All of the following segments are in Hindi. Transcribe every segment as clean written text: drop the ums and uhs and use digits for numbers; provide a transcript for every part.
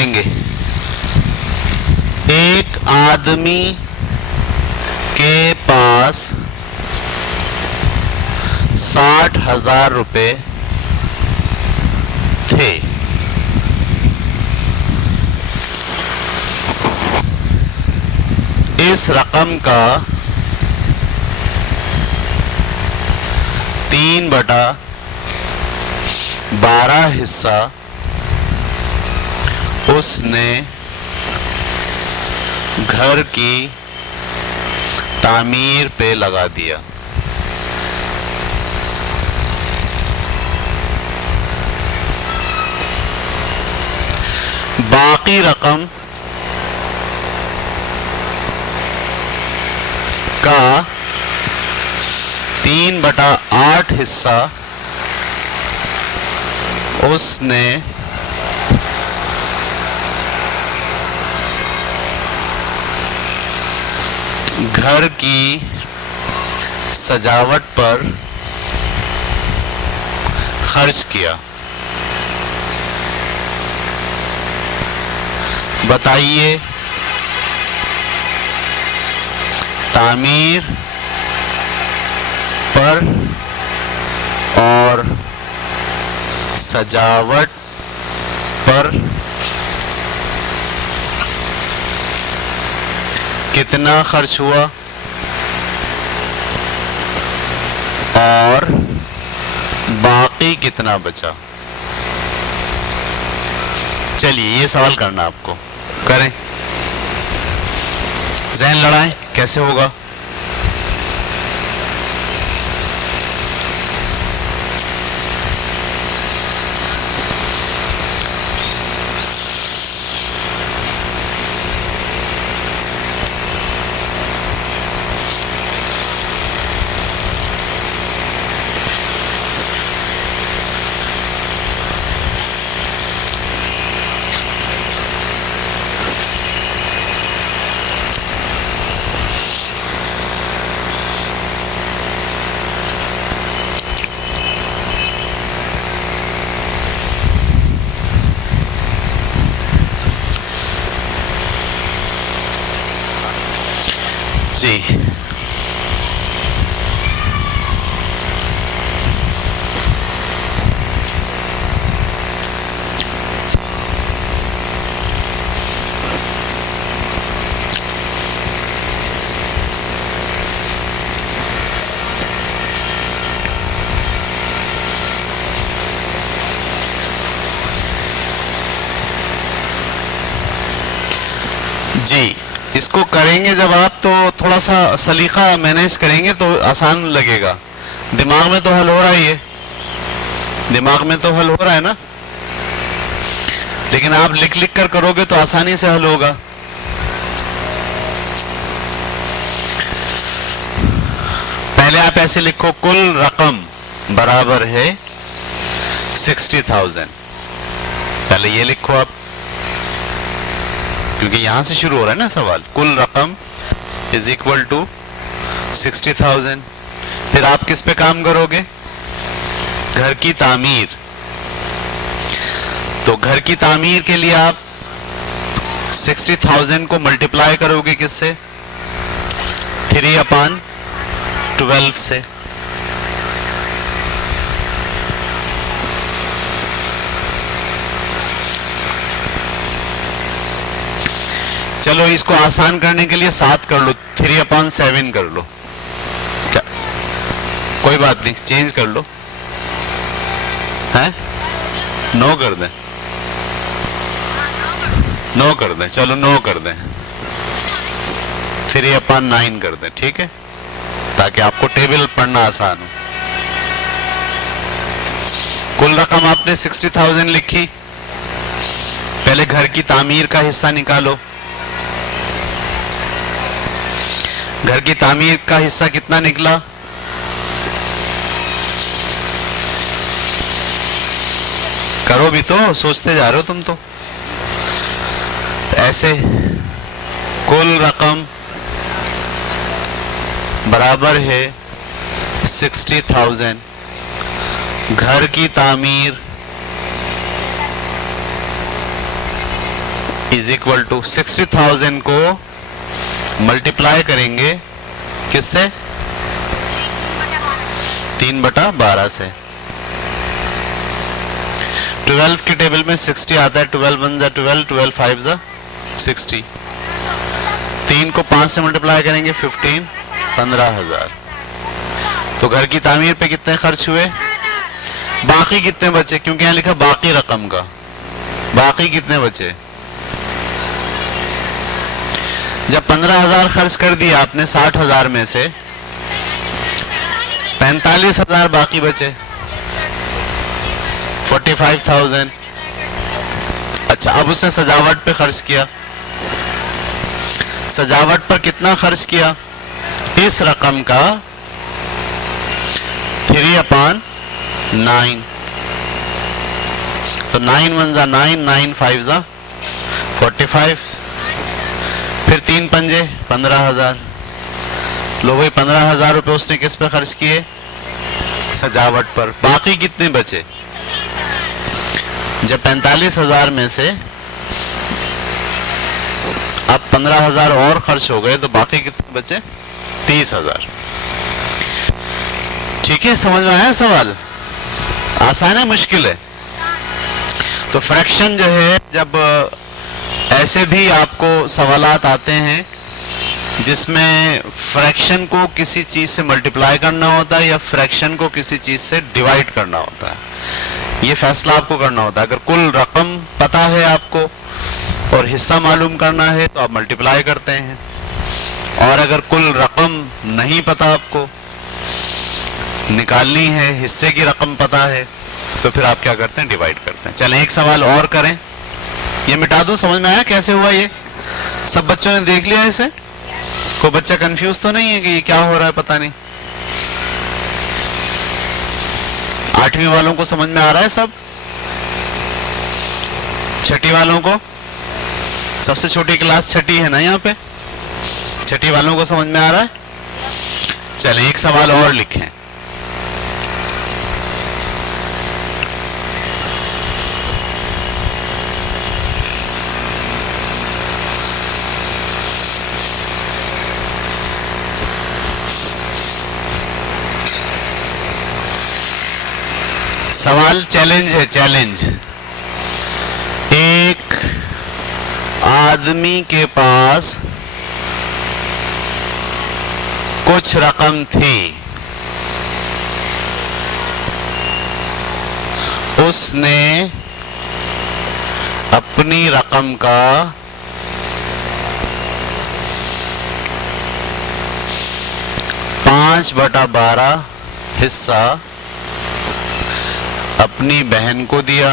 करेंगे। एक आदमी के पास 60,000 रुपए थे। इस रकम का 3/12 हिस्सा उसने घर की तामीर पे लगा दिया। बाकी रकम का 3/8 हिस्सा उसने घर की सजावट पर खर्च किया। बताइए तामीर पर और सजावट पर कितना खर्च हुआ और बाकी कितना बचा। चलिए ये सवाल करना आपको, करें, ज़हन लड़ाएं, कैसे होगा। जी जी इसको करेंगे जब आप, तो थोड़ा सा सलीका मैनेज करेंगे तो आसान लगेगा। दिमाग में तो हल हो रहा ही है, दिमाग में तो हल हो रहा है ना, लेकिन आप लिख लिख कर करोगे तो आसानी से हल होगा। पहले आप ऐसे लिखो, कुल रकम बराबर है 60,000। पहले ये लिखो आप, क्योंकि यहां से शुरू हो रहा है ना सवाल। कुल रकम इज इक्वल टू 60,000। फिर आप किस पे काम करोगे, घर की तामीर। तो घर की तामीर के लिए आप 60,000 को मल्टीप्लाई करोगे किससे, 3/12 से। चलो इसको आसान करने के लिए 7 कर लो, 3/7 कर लो, क्या कोई बात नहीं, चेंज कर लो, हैं 9 कर दें, 9 कर दें, चलो 9 कर दें, 3/9 कर दें, ठीक है, ताकि आपको टेबल पढ़ना आसान हो। कुल रकम आपने 60,000 लिखी। पहले घर की तामीर का हिस्सा निकालो। घर की तामीर का हिस्सा कितना निकला, करो भी तो, सोचते जा रहे हो तुम तो। ऐसे कुल रकम बराबर है 60,000, घर की तामीर इज इक्वल टू 60,000 को मल्टीप्लाई करेंगे किससे? 3/12 से। 12 की टेबल में 60 आता है, 12 1 जा 12, 12 5 जा 60। 3 को 5 से मल्टीप्लाई करेंगे 15, 15,000। तो घर की तामीर पे कितने खर्च हुए? बाकी कितने बचे? क्योंकि यहां लिखा बाकी रकम का, बाकी कितने बचे? जब 15,000 खर्च कर दिया आपने 60,000 में से, 45,000 बाकी बचे, 45,000। अच्छा, अब उसने सजावट पे खर्च किया। सजावट पर कितना खर्च किया? इस रकम का 3/9। तो 9 1 जा 9, 9 5 जा 45। फिर 3 पंजे 15,000। लो भाई, 15,000 रुपए उसने किस पे खर्च किए? सजावट पर। बाकी कितने बचे? जब 45,000 में से अब 15,000 और खर्च हो गए तो बाकी कितने बचे? 30,000। ठीक है, समझ में आया सवाल? आसान है, मुश्किल है? तो फ्रैक्शन जो है, जब ऐसे भी आपको सवालात आते हैं जिसमें फ्रैक्शन को किसी चीज से मल्टीप्लाई करना होता है या फ्रैक्शन को किसी चीज से डिवाइड करना होता है, ये फैसला आपको करना होता है। अगर कुल रकम पता है आपको और हिस्सा मालूम करना है तो आप मल्टीप्लाई करते हैं, और अगर कुल रकम नहीं पता, आपको निकालनी है, हिस्से की रकम पता है, तो फिर आप क्या करते हैं? डिवाइड करते हैं। चलें एक सवाल और करें। ये मिटा दूं? समझ में आया कैसे हुआ? ये सब बच्चों ने देख लिया इसे? कोई बच्चा कंफ्यूज तो नहीं है कि ये क्या हो रहा है, पता नहीं? 8वीं वालों को समझ में आ रहा है सब? छठी वालों को? सबसे छोटी क्लास छठी है ना यहाँ पे? छठी वालों को समझ में आ रहा है? चलें एक सवाल और लिखें। सवाल चैलेंज है, चैलेंज। एक आदमी के पास कुछ रकम थी, उसने अपनी रकम का 5/12 हिस्सा अपनी बहन को दिया।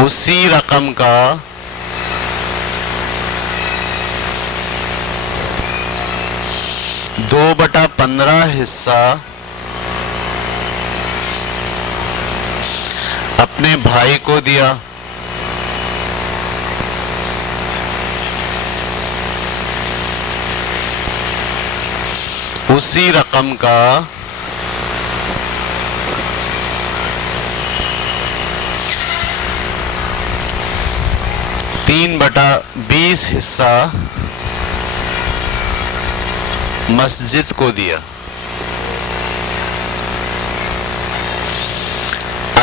उसी रकम का 2/15 हिस्सा अपने भाई को दिया। उसी रकम का 3/20 हिस्सा मस्जिद को दिया।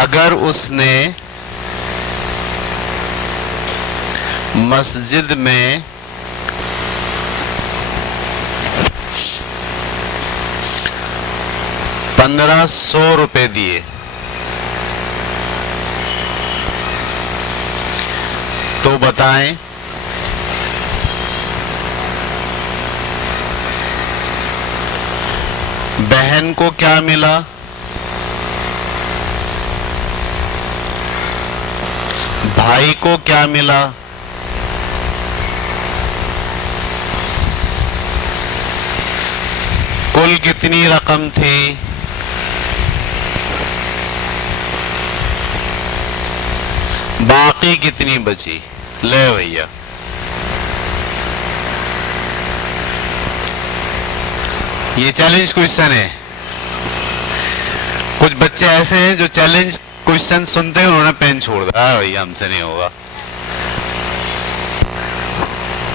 अगर उसने मस्जिद में 1,500 रुपए दिए तो बताएं बहन को क्या मिला, भाई को क्या मिला, कुल कितनी रकम थी, बाकी कितनी बची? ले भैया, ये चैलेंज क्वेश्चन है। बच्चे ऐसे हैं जो चैलेंज क्वेश्चन सुनते हैं उन्होंने पेन छोड़ दिया, भैया हमसे नहीं होगा।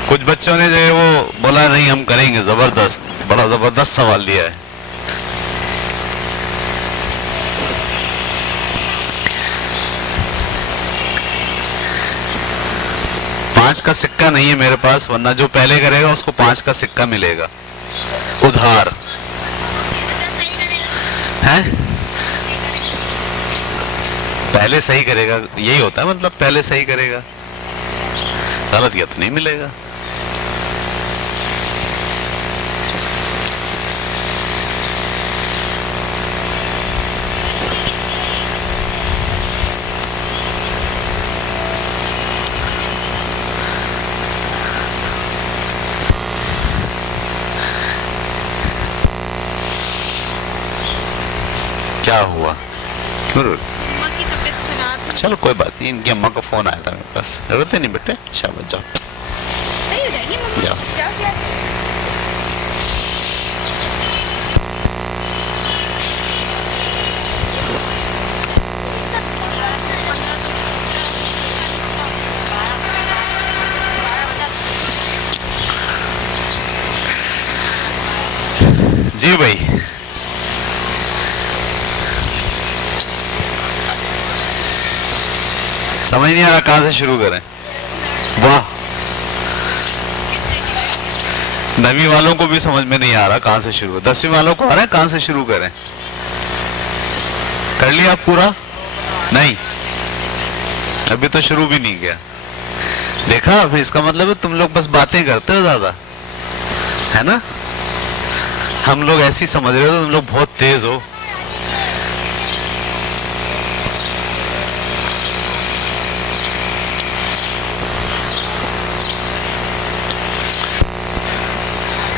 कुछ बच्चों ने जो है वो बोला नहीं हम करेंगे, जबरदस्त, बड़ा जबरदस्त सवाल दिया है। पांच का सिक्का नहीं है मेरे पास, वरना जो पहले करेगा उसको 5 का सिक्का मिलेगा उधार। हैं? पहले सही करेगा, यही होता है मतलब, पहले सही करेगा, गलत किया तो नहीं मिलेगा। क्या हुआ, क्यों रो? अम्मा की तबीयत खराब। चलो कोई बात नहीं, इनकी अम्मा का फोन आया था मेरे पास। रोते नहीं बेटे, शाबाश जाओ, सही हो जाएगी मम्मा। जाओ। जाओ क्या? जी भाई, समझ नहीं आ रहा कहां से शुरू करें? वाह, 9वीं वालों को भी समझ में नहीं आ रहा कहां से शुरू, 10वीं वालों को आ रहा है कहां से शुरू करें? कर लिया आप पूरा? नहीं, अभी तो शुरू भी नहीं किया। देखा, फिर इसका मतलब है तुम लोग बस बातें करते हो ज्यादा, है ना? हम लोग ऐसी समझ रहे हो, तुम लोग बहुत तेज हो।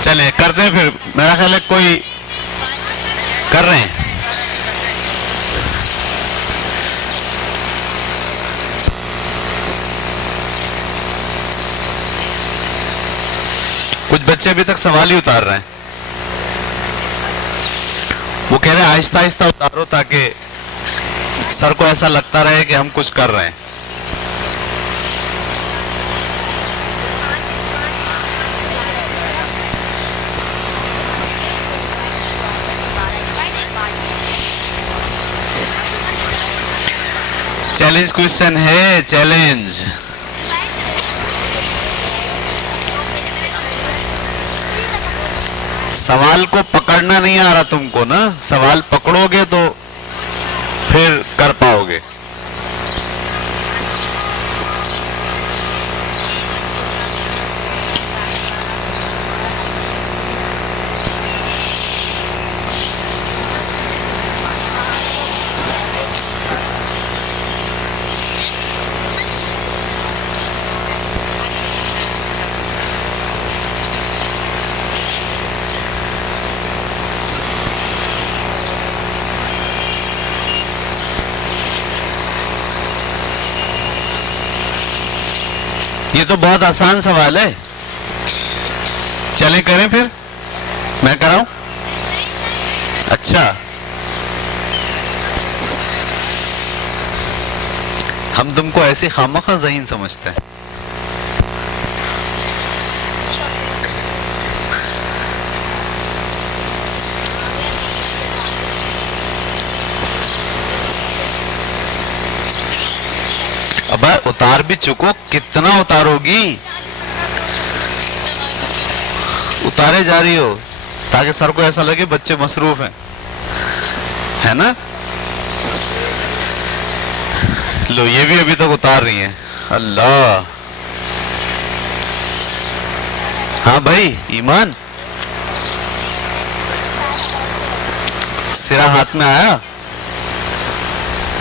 चले करते हैं फिर, मेरा ख्याल है कोई कर रहे हैं। कुछ बच्चे अभी तक सवाल ही उतार रहे हैं, वो कह रहे हैं आहिस्ता आहिस्ता उतारो ताकि सर को ऐसा लगता रहे कि हम कुछ कर रहे हैं। चैलेंज क्वेश्चन है, चैलेंज। सवाल को पकड़ना नहीं आ रहा तुमको ना, सवाल पकड़ोगे तो फिर कर पाओगे। ये तो बहुत आसान सवाल है, चले करें फिर, मैं कराऊं? अच्छा, हम तुमको ऐसे खामखा ज़हीन समझते हैं। अब उतार भी चुको, कितना उतारोगी? उतारे जा रही हो ताकि सर को ऐसा लगे बच्चे मसरूफ हैं, है ना? लो, ये भी अभी तक उतार रही हैं। अल्लाह, हाँ भाई, ईमान सिरा हाथ में आया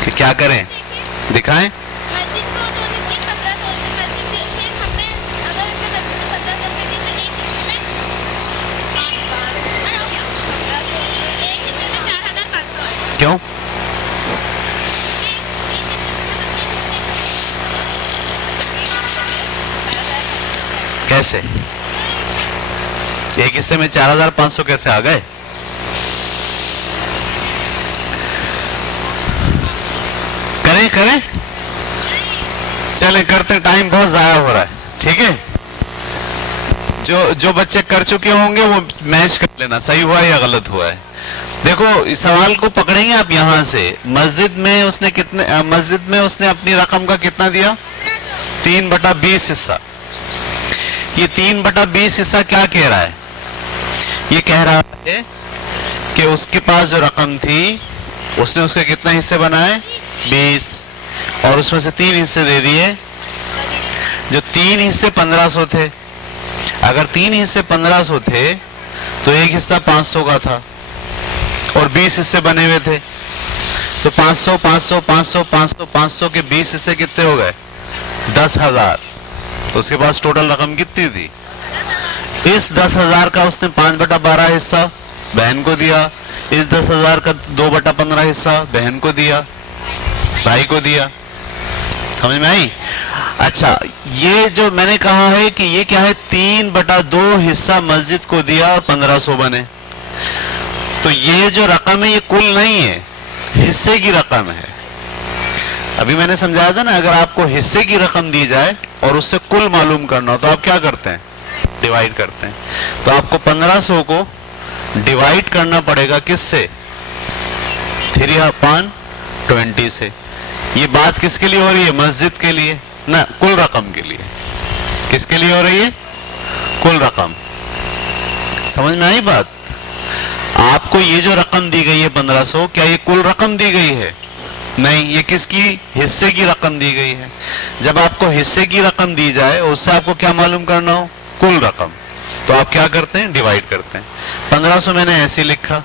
कि क्या करें, दिखाएं? क्यों? कैसे? एक हिस्से में 4500 कैसे आ गए? करें करें, चलें करते, टाइम बहुत जाया हो रहा है। ठीक है, जो बच्चे कर चुके होंगे वो मैच कर लेना, सही हुआ या गलत हुआ है। देखो इस सवाल को पकड़ेंगे आप यहां से। मस्जिद में उसने अपनी रकम का कितना दिया? 3/20 हिस्सा। ये 3/20 हिस्सा क्या कह रहा है? ये कह रहा है कि उसके पास जो रकम थी उसने उसके कितने हिस्से बनाए? 20, और उसमें से 3 हिस्से दे दिए। जो 3 हिस्से 1500 थे, अगर 3 हिस्से 1500 थे तो एक हिस्सा 500 का था और 20 हिस्से बने हुए थे, तो 500 500 500 500 500 के 20 हिस्से कितने हो गए? 10,000। तो उसके पास टोटल रकम कितनी थी? इस 10,000 का उसने 5/12 हिस्सा बहन को दिया, इस 10,000 का 2/15 हिस्सा बहन को दिया, भाई को दिया। समझ में आई? अच्छा, ये जो मैंने कहा है कि ये क्या है, 3/2 हिस्सा मस्जिद को दिया और 1500 बने। तो ये जो रकम है ये कुल नहीं है, हिस्से की रकम है। अभी मैंने समझाया था ना, अगर आपको हिस्से की रकम दी जाए और उससे कुल मालूम करना हो तो आप क्या करते हैं? डिवाइड करते हैं। तो आपको 1500 को डिवाइड करना पड़ेगा किससे? 3/20 से। ये बात किसके लिए हो रही है? मस्जिद के लिए ना, कुल रकम के लिए। किसके लिए हो रही है? कुल रकम। समझ में आई बात? आपको ये जो रकम दी गई है 1500, क्या ये कुल रकम दी गई है? नहीं, ये किसकी? हिस्से की रकम दी गई है। जब आपको हिस्से की रकम दी जाए उससे आपको क्या मालूम करना हो? कुल रकम। तो आप क्या करते हैं? डिवाइड करते हैं। 1500 मैंने ऐसे लिखा,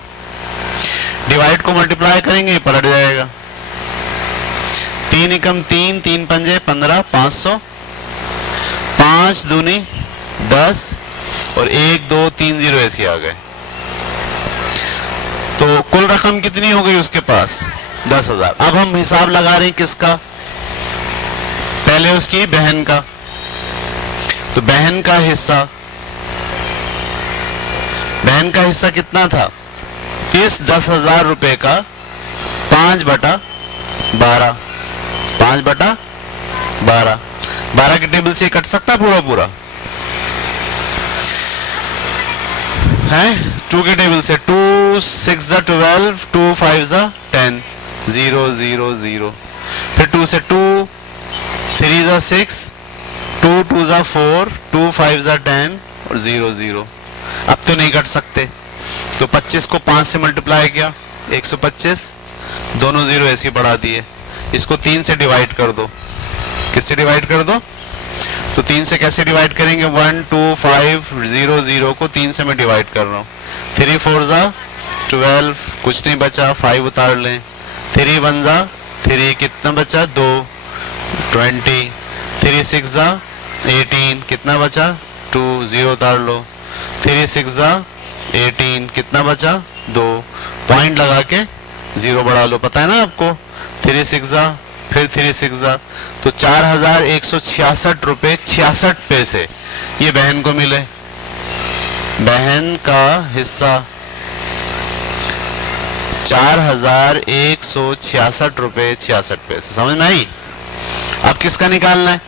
डिवाइड को मल्टीप्लाई करेंगे पलट जाएगा। 3 एकम 3, 3 पंजे 15, 500, 5 दूनी 10 और 1 2 3 0 ऐसे आ गए। तो कुल रकम कितनी हो गई उसके पास? 10,000। अब हम हिसाब लगा रहे हैं किसका? पहले उसकी बहन का। तो बहन का हिस्सा कितना था? इस 10,000 रुपए का 5/12, 5/12। 12 के टेबल से कट सकता पूरा है? 2 के टेबल से 2 6 12, 2 5 10, 0 0 0। फिर 2 से 2, 3 6, 2 2 4, 2 5 10 और 0 0। अब तो नहीं कट सकते, तो 25 को 5 से मल्टीप्लाई किया, 125, दोनों 0 ऐसे बढ़ा दिए। इसको 3 से डिवाइड कर दो। किससे डिवाइड कर दो? तो 3 से कैसे डिवाइड करेंगे? 1 2 5 0 0 को 3 से मैं डिवाइड कर रहा हूँ। 3 4 12, कुछ नहीं बचा, 5 उतार लें। 3 1 3, कितना बचा? 2, 20। 3 6 18, कितना बचा? 2, 0 उतार लो। 3 6 18, कितना बचा? 2, पॉइंट लगा के 0 बढ़ा लो। पता है ना आपको? 3 6 फिर 3 6, तो 4,166 रुपए 66 पैसे ये बहन को मिले। बहन का हिस्सा 4,166 रुपए 66 पैसे। समझ में आई? अब किसका निकालना है?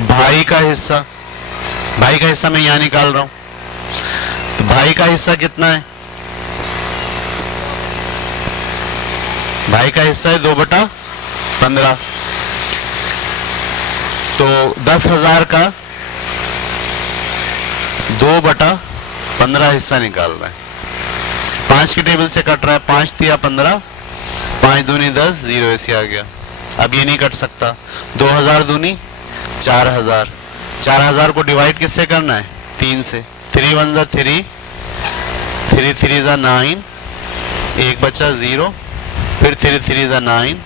भाई का हिस्सा। भाई का हिस्सा मैं यहां निकाल रहा हूं। तो भाई का हिस्सा कितना है? भाई का हिस्सा है 2/15। तो 10,000 का 2/15 हिस्सा निकाल रहा है। 5 की टेबल से कट रहा है। 5 तिया 15, 5 दूनी 10, 0 ऐसे आ गया। अब ये नहीं कट सकता। 2,000 दूनी 4,000। 4,000 को डिवाइड किससे करना है? 3 से। 3 1 3, 3 3 9, एक बचा 0, फिर 3 3 9,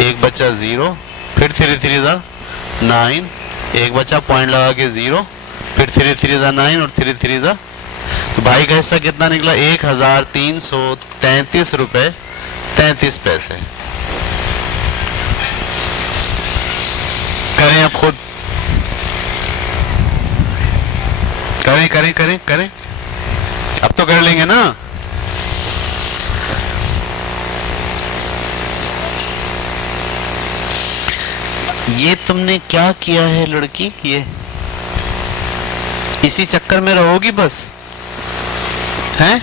एक बचा 0, फिर 3 3 9, एक बचा, पॉइंट लगा के 0, फिर 3 3 9 और 3 3। तो भाई का हिस्सा कितना निकला? 1,333 रुपए 33 पैसे। करें आप खुद, करें करें करें करें। अब तो कर लेंगे ना? ये तुमने क्या किया है लड़की? ये इसी चक्कर में रहोगी बस, हैं?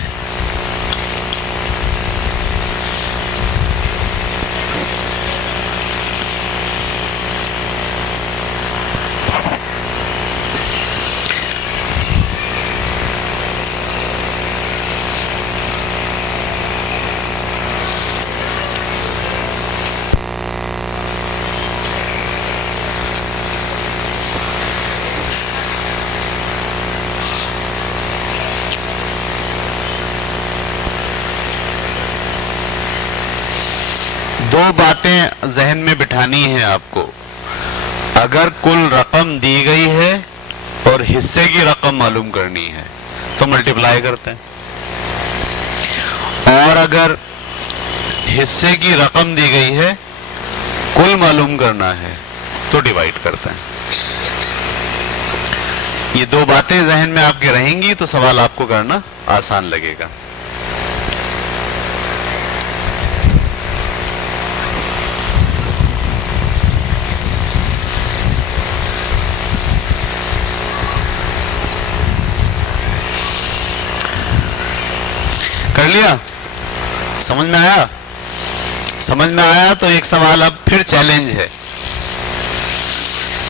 दो बातें जहन में बिठानी है आपको। अगर कुल रकम दी गई है और हिस्से की रकम मालूम करनी है तो मल्टीप्लाई करते हैं, और अगर हिस्से की रकम दी गई है, कुल मालूम करना है तो डिवाइड करते हैं। ये दो बातें जहन में आपके रहेंगी तो सवाल आपको करना आसान लगेगा। कर लिया? समझ में आया? समझ में आया तो एक सवाल अब फिर चैलेंज है।